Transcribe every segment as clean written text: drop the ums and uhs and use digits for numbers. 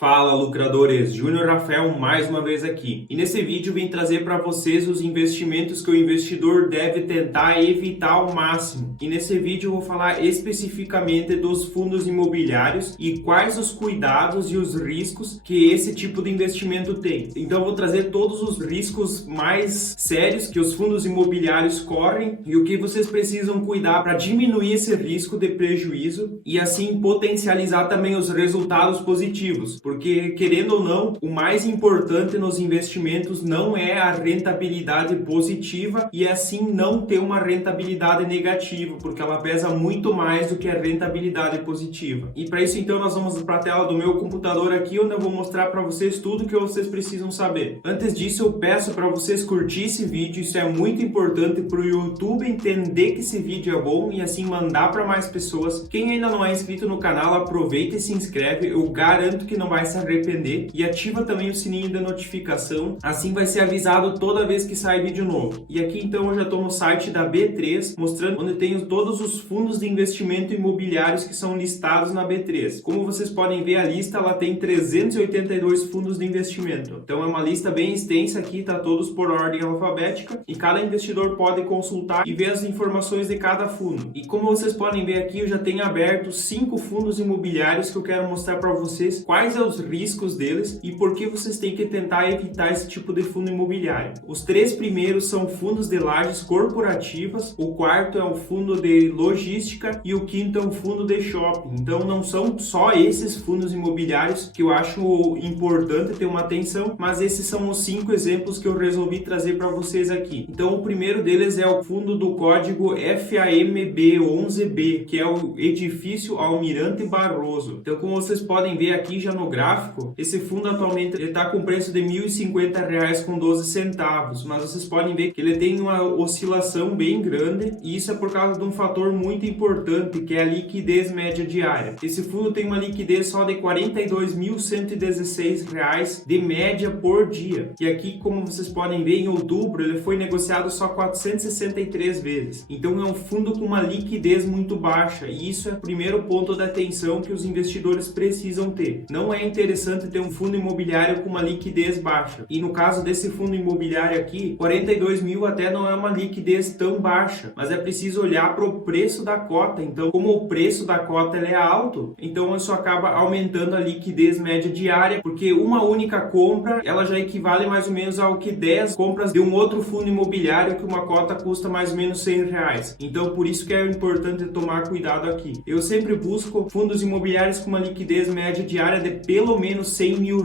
Fala, lucradores! Júnior Rafael mais uma vez aqui. E nesse vídeo vim trazer para vocês os investimentos que o investidor deve tentar evitar ao máximo. E nesse vídeo eu vou falar especificamente dos fundos imobiliários e quais os cuidados e os riscos que esse tipo de investimento tem. Então eu vou trazer todos os riscos mais sérios que os fundos imobiliários correm e o que vocês precisam cuidar para diminuir esse risco de prejuízo e assim potencializar também os resultados positivos. Porque, querendo ou não, o mais importante nos investimentos não é a rentabilidade positiva e assim não ter uma rentabilidade negativa, porque ela pesa muito mais do que a rentabilidade positiva. E para isso, então, nós vamos para a tela do meu computador aqui, onde eu vou mostrar para vocês tudo que vocês precisam saber. Antes disso, eu peço para vocês curtir esse vídeo, isso é muito importante para o YouTube entender que esse vídeo é bom e assim mandar para mais pessoas. Quem ainda não é inscrito no canal, aproveita e se inscreve, eu garanto que não vai se arrepender, e ativa também o sininho de notificação, assim vai ser avisado toda vez que sai vídeo novo. E aqui então eu já estou no site da B3, mostrando onde tem todos os fundos de investimento imobiliários que são listados na B3. Como vocês podem ver, a lista ela tem 382 fundos de investimento. Então é uma lista bem extensa aqui, tá todos por ordem alfabética, e cada investidor pode consultar e ver as informações de cada fundo. E como vocês podem ver aqui, eu já tenho aberto 5 fundos imobiliários que eu quero mostrar para vocês quais são os riscos deles e por que vocês têm que tentar evitar esse tipo de fundo imobiliário. Os 3 primeiros são fundos de lajes corporativas, o quarto é o fundo de logística e o quinto é o fundo de shopping. Então não são só esses fundos imobiliários que eu acho importante ter uma atenção, mas esses são os 5 exemplos que eu resolvi trazer para vocês aqui. Então o primeiro deles é o fundo do código FAMB11B, que é o edifício Almirante Barroso. Então como vocês podem ver aqui já no gráfico, esse fundo atualmente está com preço de R$ 1.050,12, mas vocês podem ver que ele tem uma oscilação bem grande e isso é por causa de um fator muito importante, que é a liquidez média diária. Esse fundo tem uma liquidez só de R$ 42.116 de média por dia. E aqui, como vocês podem ver, em outubro ele foi negociado só 463 vezes. Então é um fundo com uma liquidez muito baixa e isso é o primeiro ponto da atenção que os investidores precisam ter. Não é interessante ter um fundo imobiliário com uma liquidez baixa. E no caso desse fundo imobiliário aqui, 42 mil até não é uma liquidez tão baixa, mas é preciso olhar para o preço da cota. Então, como o preço da cota é alto, então isso acaba aumentando a liquidez média diária, porque uma única compra, ela já equivale mais ou menos ao que 10 compras de um outro fundo imobiliário que uma cota custa mais ou menos R$100. Então, por isso que é importante tomar cuidado aqui. Eu sempre busco fundos imobiliários com uma liquidez média diária de pelo menos R$100 mil,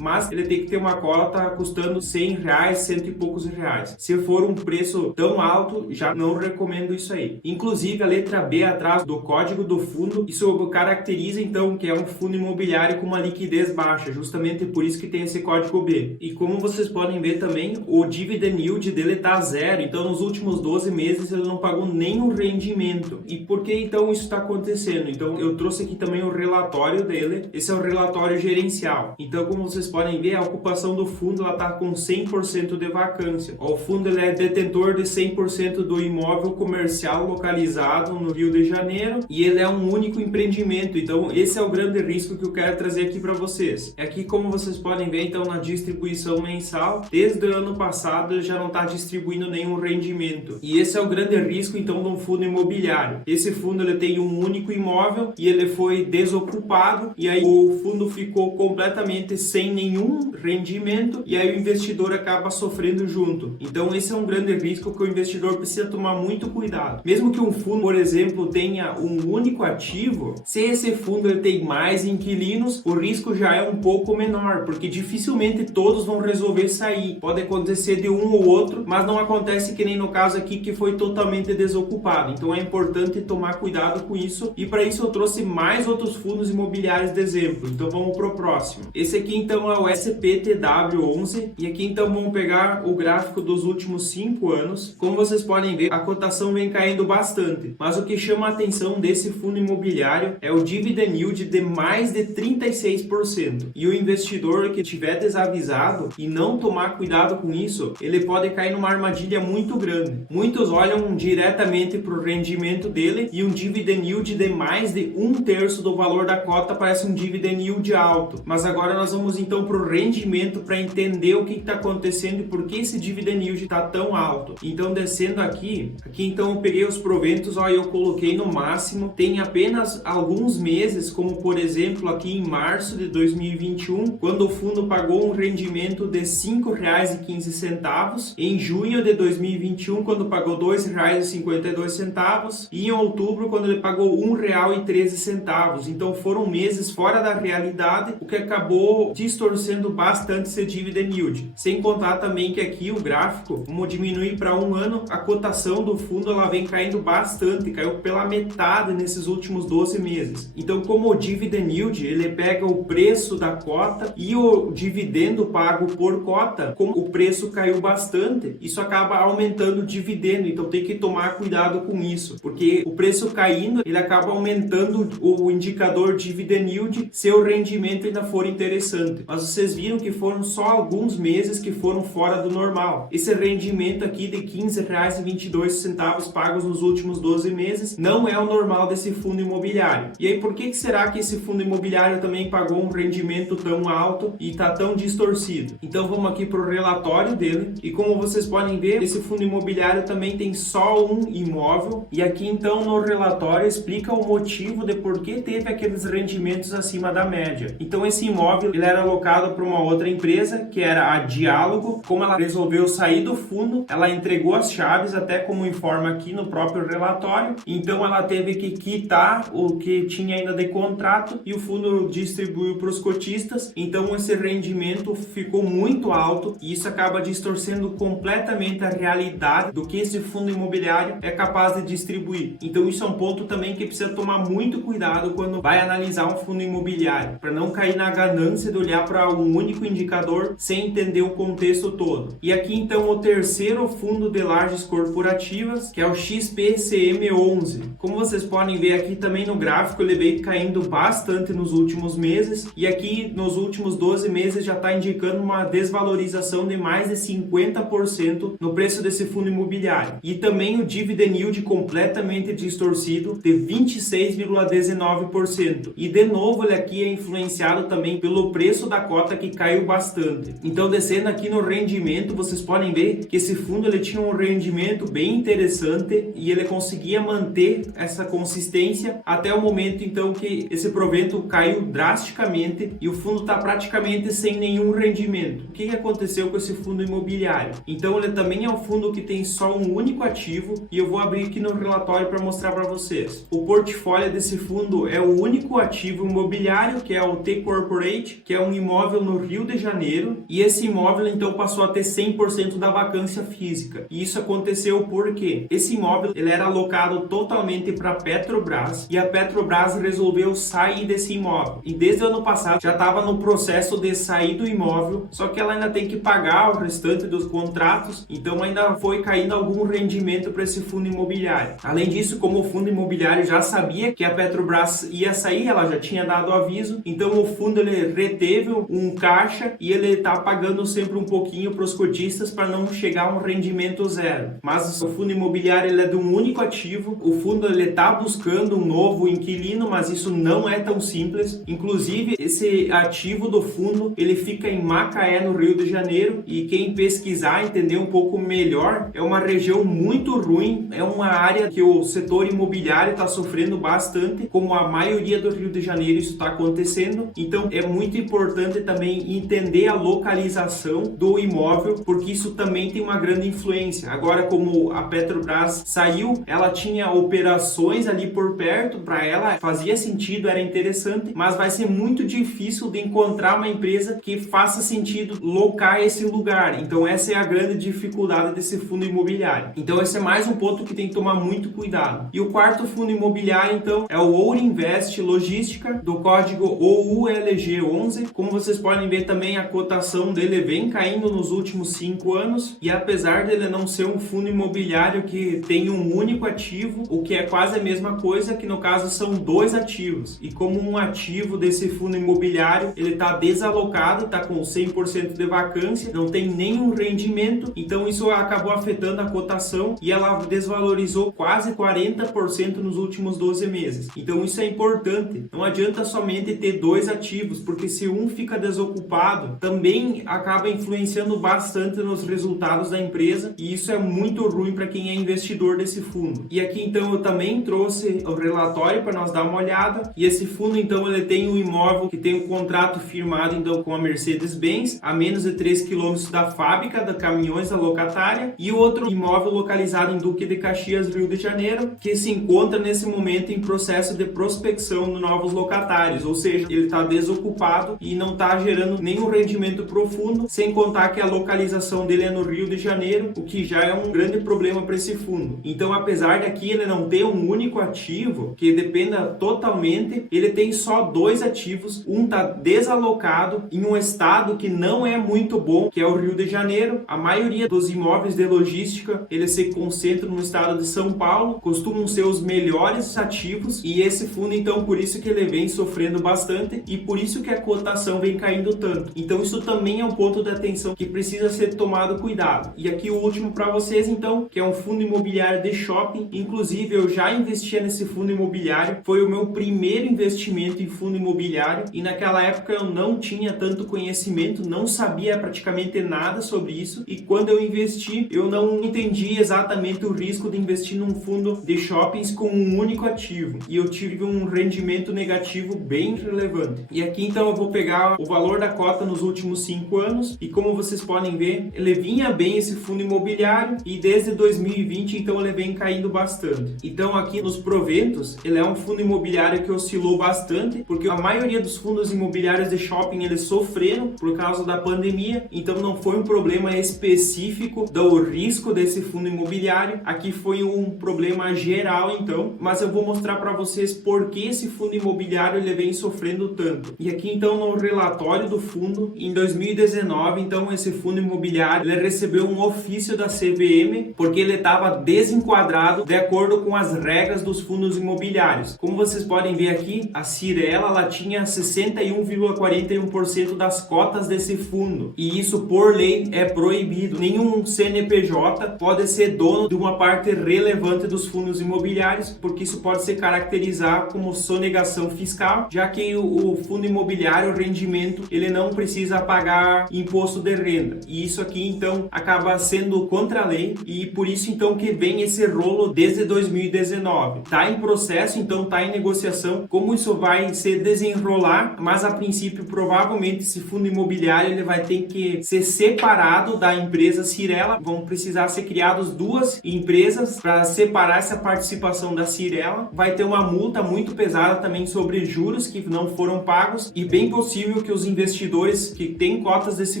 mas ele tem que ter uma cota custando R$100, cento e poucos reais. Se for um preço tão alto, já não recomendo isso aí. Inclusive, a letra B atrás do código do fundo, isso caracteriza então que é um fundo imobiliário com uma liquidez baixa, justamente por isso que tem esse código B. E como vocês podem ver também, o dividend yield dele está zero, então nos últimos 12 meses ele não pagou nenhum rendimento. E por que então isso está acontecendo? Então eu trouxe aqui também o relatório dele, esse é o relatório gerencial. Então, como vocês podem ver, a ocupação do fundo está com 100% de vacância. O fundo ele é detentor de 100% do imóvel comercial localizado no Rio de Janeiro e ele é um único empreendimento. Então, esse é o grande risco que eu quero trazer aqui para vocês. Aqui, como vocês podem ver, então, na distribuição mensal, desde o ano passado ele já não está distribuindo nenhum rendimento. E esse é o grande risco, então, de um fundo imobiliário. Esse fundo ele tem um único imóvel e ele foi desocupado e aí o fundo ficou completamente sem nenhum rendimento e aí o investidor acaba sofrendo junto. Então esse é um grande risco que o investidor precisa tomar muito cuidado. Mesmo que um fundo, por exemplo, tenha um único ativo, se esse fundo ele tem mais inquilinos, o risco já é um pouco menor, porque dificilmente todos vão resolver sair. Pode acontecer de um ou outro, mas não acontece que nem no caso aqui que foi totalmente desocupado. Então é importante tomar cuidado com isso e para isso eu trouxe mais outros fundos imobiliários de exemplo. Então vamos pro próximo. Esse aqui então é o SPTW11 e aqui então vamos pegar o gráfico dos últimos 5 anos. Como vocês podem ver, a cotação vem caindo bastante, mas o que chama a atenção desse fundo imobiliário é o dividend yield de mais de 36%. E o investidor que estiver desavisado e não tomar cuidado com isso, ele pode cair numa armadilha muito grande. Muitos olham diretamente para o rendimento dele e um dividend yield de mais de 1/3 do valor da cota parece um dividend yield yield alto. Mas agora nós vamos então para o rendimento para entender o que está acontecendo e por que esse dividend yield está tão alto. Então descendo aqui então eu peguei os proventos, eu coloquei no máximo, tem apenas alguns meses, como por exemplo aqui em março de 2021, quando o fundo pagou um rendimento de R$ 5,15, em junho de 2021, quando pagou R$ 2,52, e em outubro, quando ele pagou R$ 1,13. Então foram meses fora da realidade, o que acabou distorcendo bastante esse dividend yield. Sem contar também que aqui o gráfico, como diminuir para um ano, a cotação do fundo ela vem caindo bastante, caiu pela metade nesses últimos 12 meses. Então, como o dividend yield, ele pega o preço da cota e o dividendo pago por cota, como o preço caiu bastante, isso acaba aumentando o dividendo. Então tem que tomar cuidado com isso, porque o preço caindo, ele acaba aumentando o indicador dividend yield se o rendimento ainda for interessante. Mas vocês viram que foram só alguns meses que foram fora do normal. Esse rendimento aqui de R$ 15,22 pagos nos últimos 12 meses não é o normal desse fundo imobiliário. E aí por que será que esse fundo imobiliário também pagou um rendimento tão alto e está tão distorcido? Então vamos aqui para o relatório dele, e como vocês podem ver, esse fundo imobiliário também tem só um imóvel, e aqui então no relatório explica o motivo de por que teve aqueles rendimentos acima da média. Então esse imóvel ele era alocado para uma outra empresa, que era a Diálogo. Como ela resolveu sair do fundo, ela entregou as chaves, até como informa aqui no próprio relatório, então ela teve que quitar o que tinha ainda de contrato e o fundo distribuiu para os cotistas. Então esse rendimento ficou muito alto e isso acaba distorcendo completamente a realidade do que esse fundo imobiliário é capaz de distribuir. Então isso é um ponto também que precisa tomar muito cuidado quando vai analisar um fundo imobiliário, para não cair na ganância de olhar para um único indicador sem entender o contexto todo. E aqui então o terceiro fundo de lajes corporativas, que é o XPCM11. Como vocês podem ver aqui também no gráfico, ele veio caindo bastante nos últimos meses, e aqui nos últimos 12 meses já está indicando uma desvalorização de mais de 50% no preço desse fundo imobiliário. E também o dividend yield completamente distorcido de 26,19%. E de novo ele aqui é influenciado também pelo preço da cota, que caiu bastante. Então descendo aqui no rendimento, vocês podem ver que esse fundo ele tinha um rendimento bem interessante e ele conseguia manter essa consistência até o momento então que esse provento caiu drasticamente e o fundo está praticamente sem nenhum rendimento. O que aconteceu com esse fundo imobiliário? Então ele também é um fundo que tem só um único ativo, e eu vou abrir aqui no relatório para mostrar para vocês. O portfólio desse fundo é o único ativo imobiliário, que é o T Corporate, que é um imóvel no Rio de Janeiro, e esse imóvel então passou a ter 100% da vacância física. E isso aconteceu porque esse imóvel ele era alocado totalmente para a Petrobras, e a Petrobras resolveu sair desse imóvel. E desde o ano passado já estava no processo de sair do imóvel, só que ela ainda tem que pagar o restante dos contratos, então ainda foi caindo algum rendimento para esse fundo imobiliário. Além disso, como o fundo imobiliário já sabia que a Petrobras ia sair, ela já tinha dado aviso, então o fundo ele reteve um caixa e ele está pagando sempre um pouquinho para os cotistas para não chegar a um rendimento zero. Mas o fundo imobiliário ele é de um único ativo, o fundo ele está buscando um novo inquilino, mas isso não é tão simples. Inclusive esse ativo do fundo ele fica em Macaé, no Rio de Janeiro, e quem pesquisar, entender um pouco melhor, é uma região muito ruim, é uma área que o setor imobiliário está sofrendo bastante, como a maioria do Rio de Janeiro isso está acontecendo. Então é muito importante também entender a localização do imóvel, porque isso também tem uma grande influência. Agora, como a Petrobras saiu, ela tinha operações ali por perto, para ela fazia sentido, era interessante, mas vai ser muito difícil de encontrar uma empresa que faça sentido locar esse lugar. Então essa é a grande dificuldade desse fundo imobiliário. Então esse é mais um ponto que tem que tomar muito cuidado. E o quarto fundo imobiliário então é o Ouro Invest Logística, do código OULG11. Como vocês podem ver também, a cotação dele vem caindo nos últimos 5 anos, e apesar dele não ser um fundo imobiliário que tem um único ativo, o que é quase a mesma coisa, que no caso são 2 ativos, e como um ativo desse fundo imobiliário ele está desalocado, está com 100% de vacância, não tem nenhum rendimento, então isso acabou afetando a cotação e ela desvalorizou quase 40% nos últimos 12 meses. Então isso é importante, não adianta somente ter ter 2 ativos, porque se um fica desocupado, também acaba influenciando bastante nos resultados da empresa, e isso é muito ruim para quem é investidor desse fundo. E aqui então eu também trouxe o relatório para nós dar uma olhada, e esse fundo então ele tem um imóvel que tem um contrato firmado então com a Mercedes-Benz a menos de 3 km da fábrica da caminhões da locatária, e o outro imóvel localizado em Duque de Caxias, Rio de Janeiro, que se encontra nesse momento em processo de prospecção de novos locatários, ou seja, ele está desocupado e não está gerando nenhum rendimento profundo, sem contar que a localização dele é no Rio de Janeiro, o que já é um grande problema para esse fundo. Então, apesar de aqui ele não ter um único ativo que dependa totalmente, ele tem só 2 ativos, um está desalocado em um estado que não é muito bom, que é o Rio de Janeiro. A maioria dos imóveis de logística, eles se concentram no estado de São Paulo, costumam ser os melhores ativos, e esse fundo então por isso que ele vem sofrendo bastante e por isso que a cotação vem caindo tanto. Então isso também é um ponto de atenção que precisa ser tomado cuidado. E aqui o último para vocês então, que é um fundo imobiliário de shopping. Inclusive eu já investia nesse fundo imobiliário, foi o meu primeiro investimento em fundo imobiliário, e naquela época eu não tinha tanto conhecimento, não sabia praticamente nada sobre isso, e quando eu investi eu não entendi exatamente o risco de investir num fundo de shoppings com um único ativo, e eu tive um rendimento negativo bem relevante. E aqui então eu vou pegar o valor da cota nos últimos 5 anos, e como vocês podem ver, ele vinha bem esse fundo imobiliário, e desde 2020 então ele vem caindo bastante. Então aqui nos proventos, ele é um fundo imobiliário que oscilou bastante, porque a maioria dos fundos imobiliários de shopping eles sofreram por causa da pandemia, então não foi um problema específico do risco desse fundo imobiliário, aqui foi um problema geral então, mas eu vou mostrar para vocês por que esse fundo imobiliário ele vem sofrendo tanto. E aqui então no relatório do fundo, em 2019, então esse fundo imobiliário ele recebeu um ofício da CVM, porque ele estava desenquadrado de acordo com as regras dos fundos imobiliários. Como vocês podem ver aqui, a Cyrela ela tinha 61,41% das cotas desse fundo, e isso por lei é proibido. Nenhum CNPJ pode ser dono de uma parte relevante dos fundos imobiliários, porque isso pode se caracterizar como sonegação fiscal, já que o fundo imobiliário, o rendimento, ele não precisa pagar imposto de renda, e isso aqui então acaba sendo contra a lei, e por isso então que vem esse rolo desde 2019. Tá em processo, então tá em negociação, como isso vai se desenrolar, mas a princípio provavelmente esse fundo imobiliário ele vai ter que ser separado da empresa Cyrela, vão precisar ser criadas 2 empresas para separar essa participação da Cyrela, vai ter uma multa muito pesada também sobre juros que não foram pagos, e bem possível que os investidores que têm cotas desse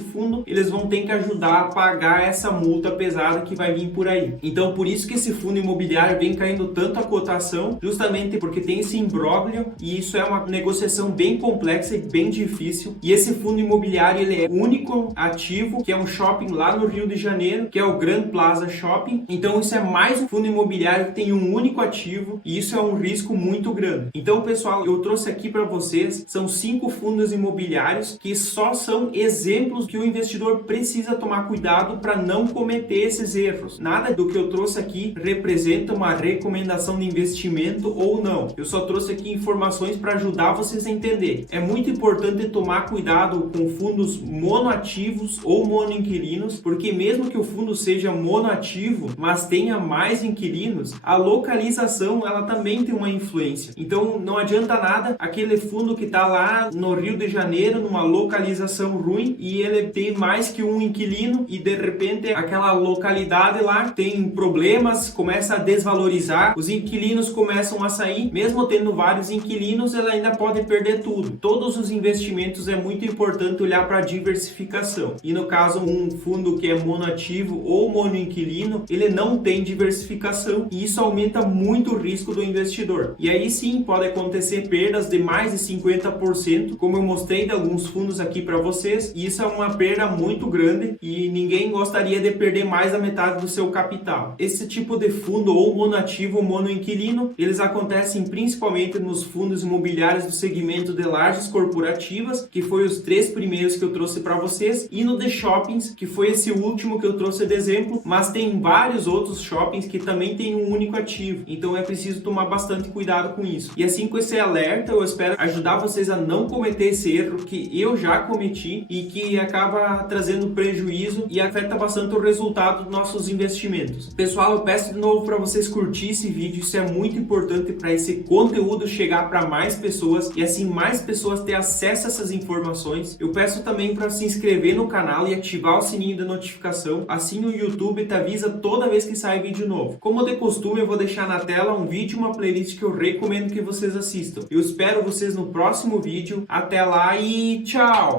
fundo, eles vão ter que ajudar a pagar essa multa pesada que vai vir por aí. Então por isso que esse fundo imobiliário vem caindo tanto a cotação, justamente porque tem esse imbróglio, e isso é uma negociação bem complexa e bem difícil. E esse fundo imobiliário ele é o único ativo, que é um shopping lá no Rio de Janeiro, que é o Grand Plaza Shopping. Então isso é mais um fundo imobiliário que tem um único ativo, e isso é um risco muito grande. Então pessoal, eu trouxe aqui para vocês, são 5 fundos imobiliários que só são exemplos que o investidor precisa tomar cuidado para não cometer esses erros. Nada do que eu trouxe aqui representa uma recomendação de investimento ou não. Eu só trouxe aqui informações para ajudar vocês a entender. É muito importante tomar cuidado com fundos monoativos ou monoinquilinos, porque mesmo que o fundo seja monoativo, mas tenha mais inquilinos, a localização ela também tem uma influência. Então não adianta nada aquele fundo que está lá no Rio de Janeiro, numa localização ruim, e ele tem mais que um inquilino, e de repente aquela localidade lá tem problemas, começa a desvalorizar, os inquilinos começam a sair, mesmo tendo vários inquilinos, ela ainda pode perder tudo. Todos os investimentos é muito importante olhar para a diversificação, e no caso um fundo que é monoativo ou monoinquilino, ele não tem diversificação, e isso aumenta muito o risco do investidor. E aí sim pode acontecer perdas de mais de 50%, como eu mostrei de alguns fundos aqui para vocês, e isso é uma perda muito grande, e ninguém gostaria de perder mais da metade do seu capital. Esse tipo de fundo, ou monoativo ou monoinquilino, eles acontecem principalmente nos fundos imobiliários do segmento de lajes corporativas, que foi os 3 primeiros que eu trouxe para vocês, e no de shoppings, que foi esse último que eu trouxe de exemplo, mas tem vários outros shoppings que também tem um único ativo, então é preciso tomar bastante cuidado com isso. E assim, com esse alerta, eu espero ajudar ajudar vocês a não cometer esse erro que eu já cometi e que acaba trazendo prejuízo e afeta bastante o resultado dos nossos investimentos. Pessoal, eu peço de novo para vocês curtir esse vídeo, isso é muito importante para esse conteúdo chegar para mais pessoas e assim mais pessoas ter acesso a essas informações. Eu peço também para se inscrever no canal e ativar o sininho da notificação, assim o YouTube te avisa toda vez que sai vídeo novo. Como de costume, eu vou deixar na tela um vídeo e uma playlist que eu recomendo que vocês assistam. Eu espero vocês no próximo vídeo. Até lá e tchau!